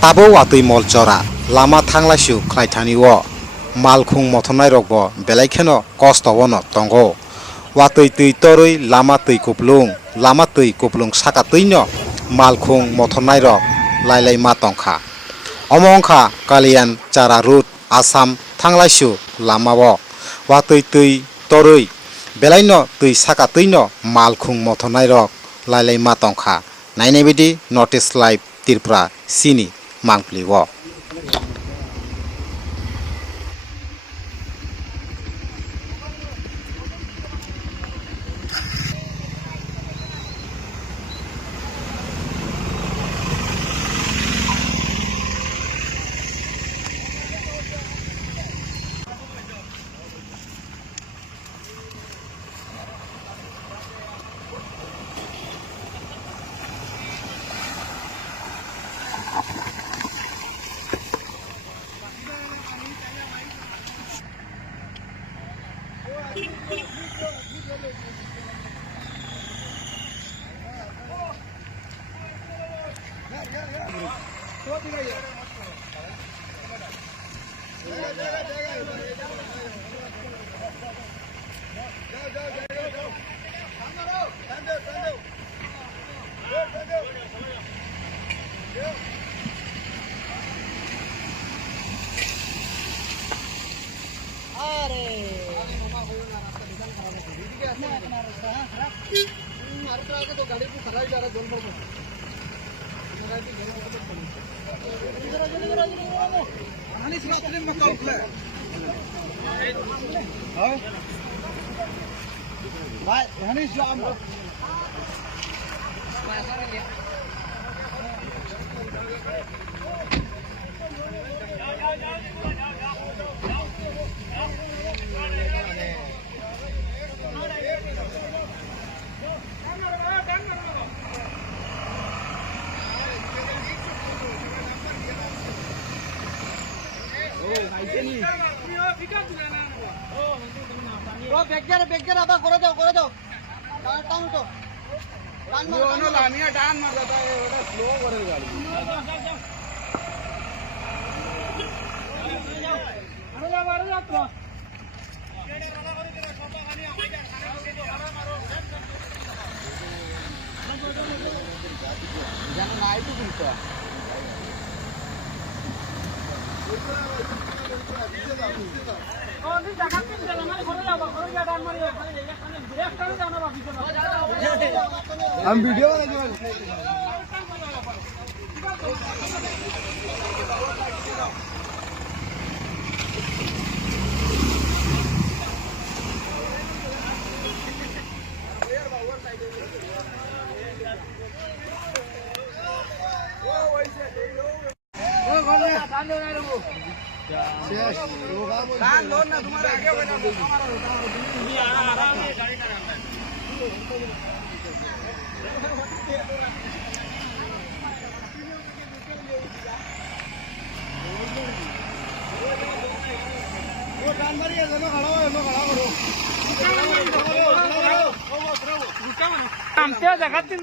Tabo watui molchora lama thanglaisu khlaithaniwo malkhung mothonai rokbo belaikheno kostowono tongo watui tui torui lama tui kuplung saka tuino malkhung mothonai rok lailai ma tongkha omongkha kalian chara route Assam thanglaisu lamao watui tui torui belaino tui saka tuino malkhung mothonai rok lailai ma tongkha nainai bidi notice live Tripura sini mangpliwo बेगेर आता करे दो टान तो टान मार लानिया टान मार जाता है एवढा स्लो करेल गाडी अरे जा मार जा तो जाना नाही तू तुमचा हम वीडियो लोन ना तुम्हारे आगे बढ़ना आमच्या जगातील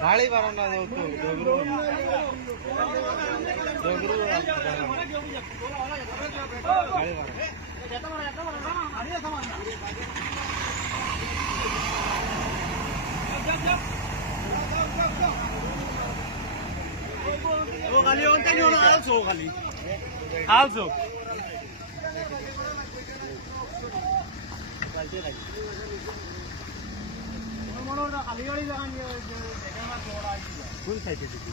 गाड़ी बरना also full side বস্তা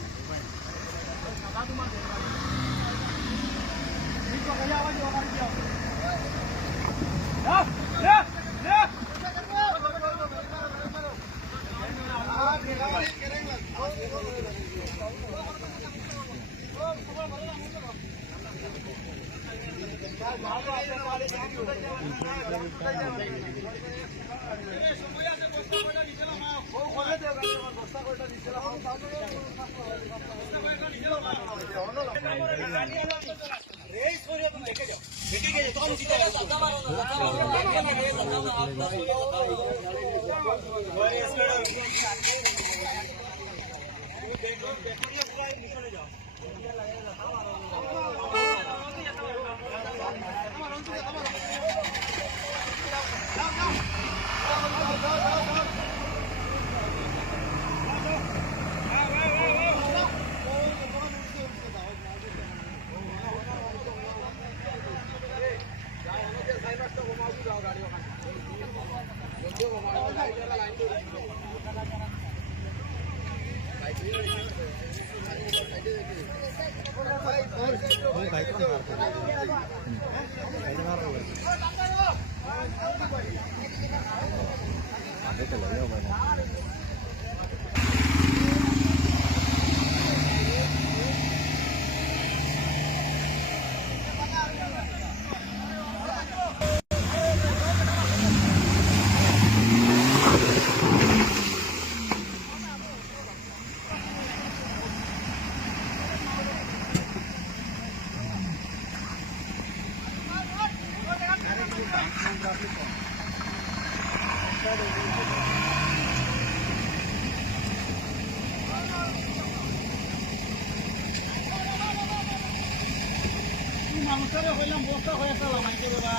মানুষের হইলাম বস্তা হয়ে একটা লাগাইছে বাবা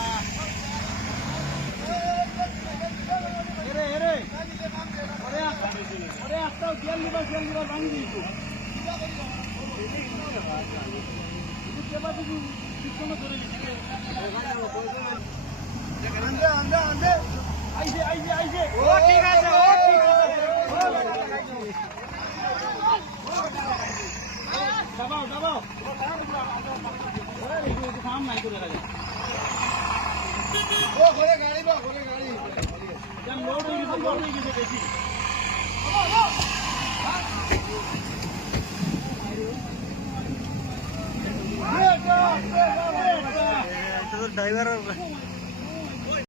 এরে এরে ওরে একটা জেল নিবা ভাঙি দিয়েছো আন্দে আইছে ও ঠিক আছে দাবাও काम नहीं करेगा वो घरे गाड़ी जब लोड होगी तो लोड नहीं की देखी तो ड्राइवर